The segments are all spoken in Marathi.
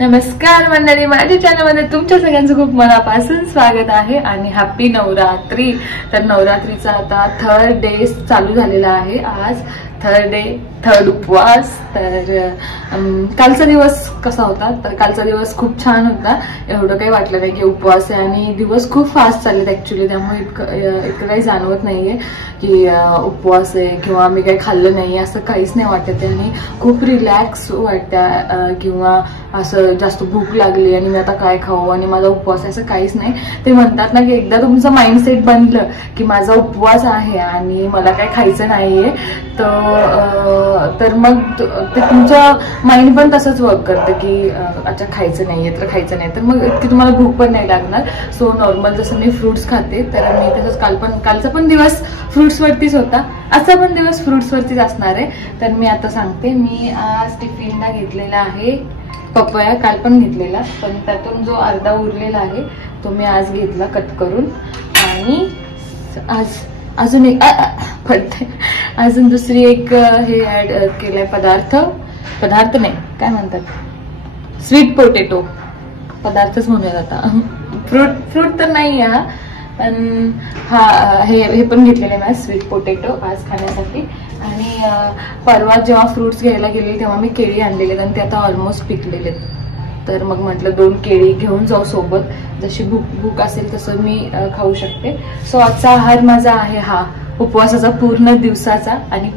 नमस्कार मंडळी, माझ्या चॅनलमध्ये तुमच्या सगळ्यांचं खूप मनापासून स्वागत आहे आणि हॅपी नवरात्री। तर नवरात्रीचा आता थर्ड डे चालू झालेला आहे। आज थर्ड उपवास। तर कालचा दिवस कसा होता? तर कालचा दिवस खूप छान होता। एवढं काही वाटलं नाही की उपवास आहे आणि दिवस खूप फास्ट चाललेत ऍक्च्युली, त्यामुळे इतकं काही जाणवत नाहीये की उपवास आहे किंवा मी काही खाल्लं नाही, असं काहीच नाही वाटत आहे आणि खूप रिलॅक्स वाटतं किंवा असं जास्त भूक लागली आणि मी आता काय खाऊ आणि माझा उपवास आहे असं काहीच नाही। ते म्हणतात ना की एकदा तुमचं माइंडसेट बनलं की माझा उपवास आहे आणि मला काही खायचं नाहीये तर मग ते तुमचं माइंड पण तसंच वर्क करतं की अच्छा खायचं नाहीये तर खायचं नाही, तर मग इतकी तुम्हाला भूक पण नाही लागणार। सो नॉर्मल जसं मी फ्रुट्स खाते तर मी तसंच कालचा पण दिवस फ्रुट्स वरतीच होता, आजचा पण दिवस फ्रुट्स वरतीच असणार आहे। तर मी आता सांगते, मी आज टिफिनला घेतलेला आहे पपया, काल पण घेतलेला, पण त्यातून जो अर्धा उरलेला आहे तो मी आज घेतला कट करून। आणि आज अजून एक पडते, अजून दुसरी एक हे ऍड केलाय पदार्थ नाही काय म्हणतात, स्वीट पोटॅटो पदार्थच म्हणूया आता, फ्रूट तर नाही हा, पण हे पण घेतलेले ना स्वीट पोटॅटो आज खाण्यासाठी। आणि परवा जेव्हा फ्रुट्स घ्यायला गेले तेव्हा मी केळी आणलेले आणि ते आता ऑलमोस्ट पिकलेले, तर मग म्हटलं 2 केळी घेऊन जाऊ सोबत, जशी भूक असेल तसं मी खाऊ शकते। सो आजचा आहार माझा आहे हा उपवासाचा पूर्ण दिवसाचा। आणि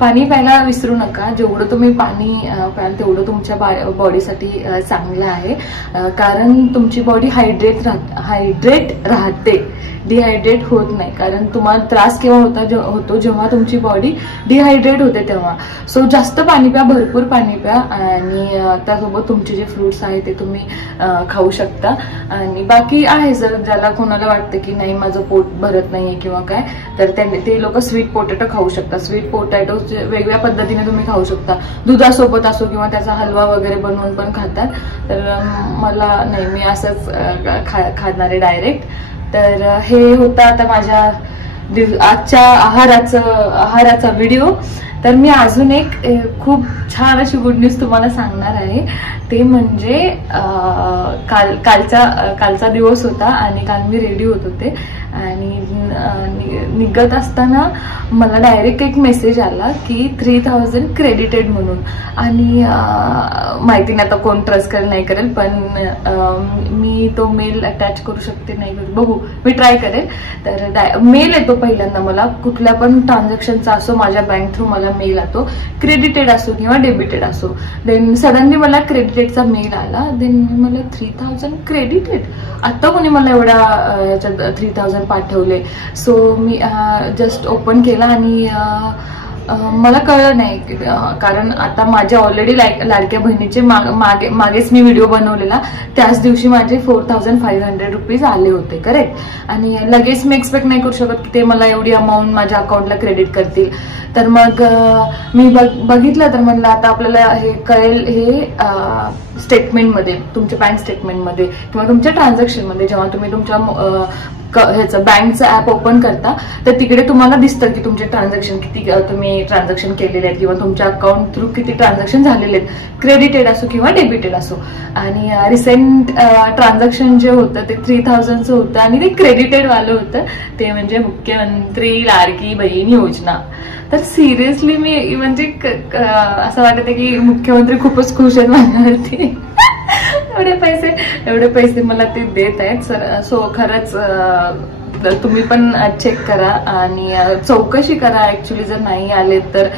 पाणी प्यायला विसरू नका, जेवढं तुम्ही पाणी प्याल तेवढं तुमच्या बॉडीसाठी चांगलं आहे, कारण तुमची बॉडी हायड्रेट राहते, डिहायड्रेट होत नाही। कारण तुम्हाला त्रास केव्हा होतो जेव्हा तुमची बॉडी डिहायड्रेट होते तेव्हा। सो जास्त पाणी प्या, भरपूर पाणी प्या आणि त्यासोबत तुमचे जे फ्रुट्स आहेत ते तुम्ही खाऊ शकता। आणि बाकी आहे, जर ज्याला कोणाला वाटतं की नाही माझं पोट भरत नाहीये किंवा काय, तर ते लोक स्वीट पोटॅटो खाऊ शकतात। स्वीट पोटॅटो वेगवेगळ्या पद्धतीने तुम्ही खाऊ शकता, दुधासोबत असो किंवा त्याचा हलवा वगैरे बनवून पण खातात। तर मला नाही, मी असंच खाणार आहे डायरेक्ट। तर हे होतं आता माझ्या आजच्या आहाराचा व्हिडिओ। तर मी अजून एक खूप छान अशी गुड न्यूज तुम्हाला सांगणार आहे, ते म्हणजे कालचा दिवस होता आणि काल मी रेडी होत होते आणि निघत असताना मला डायरेक्ट एक मेसेज आला की 3000 क्रेडिटेड म्हणून। आणि माहिती नाही आता कोण ट्रस्ट करेल नाही करेल, पण मी तो मेल अटॅच करू शकते नाही करू, बघू मी ट्राय करेल। तर मेल येतो पहिल्यांदा मला, कुठल्या पण ट्रान्झॅक्शनचा असो माझ्या बँक थ्रू मला मेल येतो, क्रेडिटेड असो किंवा डेबिटेड असो। देन सडनली मला क्रेडिटेडचा मेल आला, देन मला 3000 क्रेडिटेड, आता कोणी मला एवढा 3000 पाठवले। सो मी जस्ट ओपन केला आणि मला कळलं नाही, कारण आता माझ्या ऑलरेडी लाडक्या बहिणीचे मागेच मी व्हिडिओ बनवलेला, त्याच दिवशी माझे 4500 रुपीज आले होते करेक्ट। आणि लगेच मी एक्सपेक्ट नाही करू शकत की ते मला एवढी अमाऊंट माझ्या अकाउंटला क्रेडिट करतील। तर मग मी बघितलं तर म्हणलं आता आपल्याला हे कळेल, हे स्टेटमेंटमध्ये, तुमच्या बँक स्टेटमेंटमध्ये किंवा तुमच्या ट्रान्झॅक्शनमध्ये जेव्हा तुम्ही तुमच्या ह्याचं बँकचं ऍप ओपन करता तर तिकडे तुम्हाला दिसतं की तुमचे ट्रान्झॅक्शन किती तुम्ही ट्रान्झॅक्शन केलेले आहेत किंवा तुमच्या अकाउंट थ्रू किती ट्रान्झॅक्शन झालेले आहेत, क्रेडिटेड असो किंवा डेबिटेड असो। आणि रिसेंट ट्रान्झॅक्शन जे होतं ते 3000चं होतं आणि ते क्रेडिटेड वालं होतं, ते म्हणजे मुख्यमंत्री लाडकी बहीण योजना। तर सिरियसली मी म्हणजे असं वाटतं की मुख्यमंत्री खूपच खुश आहेत माझ्यावरती, एवढे पैसे मला ते देत आहेत। सो खरंच तुम्ही पण चेक करा आणि चौकशी करा ऍक्च्युली, जर नाही आले तर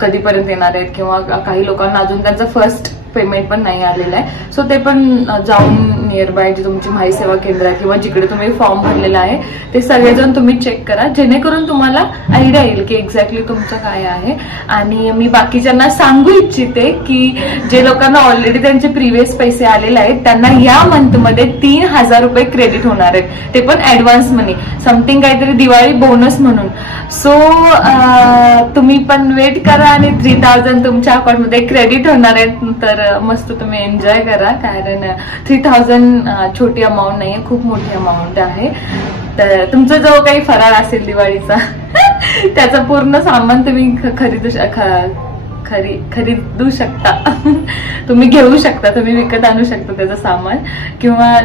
कधीपर्यंत येणार आहेत किंवा काही लोकांना अजून त्यांचं फर्स्ट पेमेंट पण नाही आलेलं आहे। सो ते पण जाऊन नियर बाय जे तुमची माही सेवा केंद्र आहे किंवा जिकडे तुम्ही फॉर्म भरलेला आहे ते सगळेजण तुम्ही चेक करा, जेणेकरून तुम्हाला आयडिया येईल की एक्झॅक्टली तुमचं काय आहे। आणि मी बाकीच्यांना सांगू इच्छिते की जे लोकांना ऑलरेडी त्यांचे प्रिव्हियस पैसे आलेले आहेत त्यांना या मंथमध्ये 3000 रुपये क्रेडिट होणार आहेत, ते पण ऍडव्हान्स मनी, समथिंग काहीतरी दिवाळी बोनस म्हणून। सो तुम्ही पण वेट करा आणि 3000 तुमच्या अकाउंटमध्ये क्रेडिट होणार आहेत, तर मस्त तुम्ही एन्जॉय करा, कारण 3000 छोटी अमाऊंट नाहीये, खूप मोठी अमाऊंट आहे। तर तुमचा जो काही फराळ असेल दिवाळीचा त्याचं पूर्ण सामान तुम्ही खरीदू शकता. तुम्ही घेऊ शकता, तुम्ही विकत आणू शकता त्याचं सामान, किंवा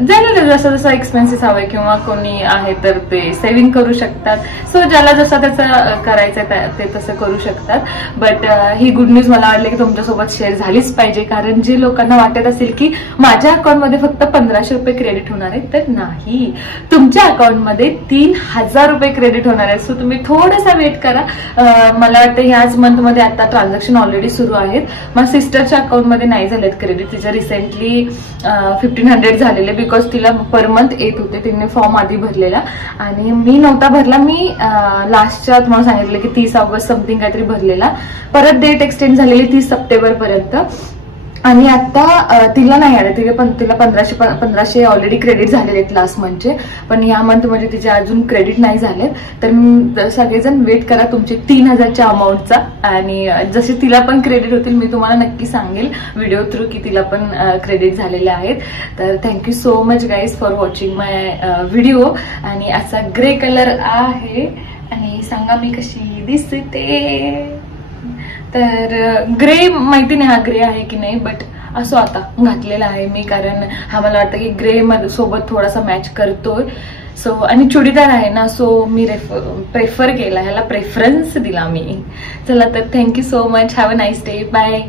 ज्याला जसं जसं एक्सपेन्सेस हवंय किंवा कोणी आहे तर ते सेव्हिंग करू शकतात. सो ज्याला जसं त्याचं करायचंय ते तसं करू शकतात. बट ही गुड न्यूज मला वाटली की तुमच्यासोबत शेअर झालीच पाहिजे, कारण जे लोकांना वाटत असेल की माझ्या अकाउंटमध्ये फक्त 1500 रुपये क्रेडिट होणार आहे, तर नाही, तुमच्या अकाउंटमध्ये 3000 रुपये क्रेडिट होणार आहे. सो तुम्ही थोडासा वेट करा. मला वाटतं ह्याच मंथमध्ये आता ट्रान्झॅक्शन ऑलरेडी सुरू आहेत. माझ्या सिस्टरच्या अकाउंटमध्ये नाही झालेत क्रेडिट. तिच्या रिसेंटली 1500 झालेले, बिकॉज तिला पर मंथ येत होते. तिने फॉर्म आधी भरलेला आणि मी नव्हता भरला. मी लास्टच्या तुम्हाला सांगितलं की 30 ऑगस्ट समथिंग काहीतरी भरलेला. परत डेट एक्सटेंड झालेली 30 सप्टेंबर पर्यंत, आणि आता तिला नाही आलं. तिला 1500 ऑलरेडी क्रेडिट झालेले आहेत लास्ट मंथचे, पण या मंथमध्ये तिचे अजून क्रेडिट नाही झाले. तर सगळेजण वेट करा तुमचे 3000च्या अमाऊंटचा, आणि जसे तिला पण क्रेडिट होतील मी तुम्हाला नक्की सांगेल व्हिडिओ थ्रू की तिला पण क्रेडिट झालेले आहेत. तर thank you so much guys for watching my video. आणि असा ग्रे कलर आहे, आणि सांगा मी कशी दिसते. तर ग्रे माहिती नाही हा ग्रे आहे की नाही, बट असो आता घातलेला आहे मी, कारण हा मला वाटतं की ग्रे सोबत थोडासा मॅच करतोय. सो आणि चुडीदार आहे ना, सो मी प्रेफर केला, ह्याला प्रेफरन्स दिला मी. चला तर thank you so much. Have a nice day. Bye.